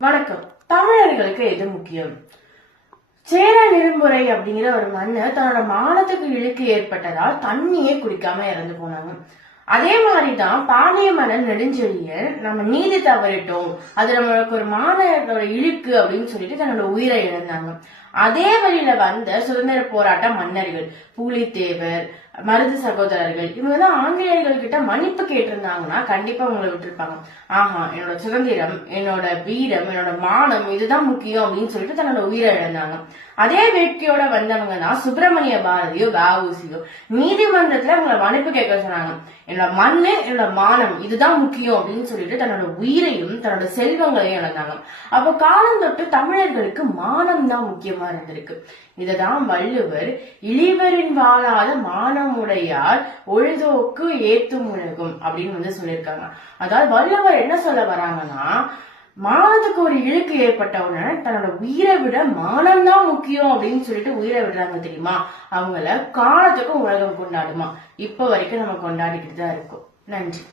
வணக்கம். தமிழர்களுக்கு எது முக்கியம்? சேர நிரும்புரை அப்படிங்கிற ஒரு மன்னர் தன்னோட மானத்துக்கு இழுக்கு ஏற்பட்டதால் தண்ணியே குடிக்காம இறந்து போனாங்க. அதே மாதிரிதான் பாண்டிய மன்னன் நெடுஞ்செழியன் நம்ம நீதி தவறிட்டோம், அது நம்மளுக்கு ஒரு மானத்தோட இழுக்கு அப்படின்னு சொல்லிட்டு தன்னோட உயிரை இழந்தாங்க. அதே வழியில வந்த சுதந்திர போராட்ட மன்னர்கள் பூலித்தேவர், மருது சகோதரர்கள் இவங்கதான் ஆங்கிலேயர்கள் கிட்ட மன்னிப்பு கேட்டிருந்தாங்கன்னா கண்டிப்பா உங்களை விட்டுருப்பாங்க. ஆஹா, என்னோட சுதந்திரம், என்னோட வீரம், என்னோட மானம் இதுதான் முக்கியம் அப்படின்னு சொல்லிட்டு தன்னோட உயிரை இழந்தாங்க. அதே வேட்கையோட வந்தவங்க தான் சுப்பிரமணிய பாரதியோ வ.உ.சி.யோ. நீதிமன்றத்துல அவங்களை மன்னிப்பு கேட்க சொன்னாங்க. என்னோட மண்ணு, என்னோட மானம் இதுதான் முக்கியம் அப்படின்னு சொல்லிட்டு தன்னோட உயிரையும் தன்னோட செல்வங்களையும் இழந்தாங்க. அப்போ காலம் தொட்டு தமிழர்களுக்கு மானம் தான் முக்கியமா இருந்திருக்கு. இததான் வள்ளுவர் இழிவரின் வாழாத மானமுடையார் ஒழுதோக்கு ஏத்தும் உலகும் அப்படின்னு சொல்லியிருக்காங்க. அதாவது வள்ளுவர் என்ன சொல்ல வராங்கன்னா, மானத்துக்கு ஒரு இழுக்கு ஏற்பட்ட உடனே தன்னோட உயிரை விட மானம் தான் முக்கியம் அப்படின்னு சொல்லிட்டு உயிரை விடுறாங்க தெரியுமா. அவங்கள காலத்துக்கும் உலகம் கொண்டாடுமா. இப்ப வரைக்கும் நம்ம கொண்டாடிக்கிட்டு தான் இருக்கோம். நன்றி.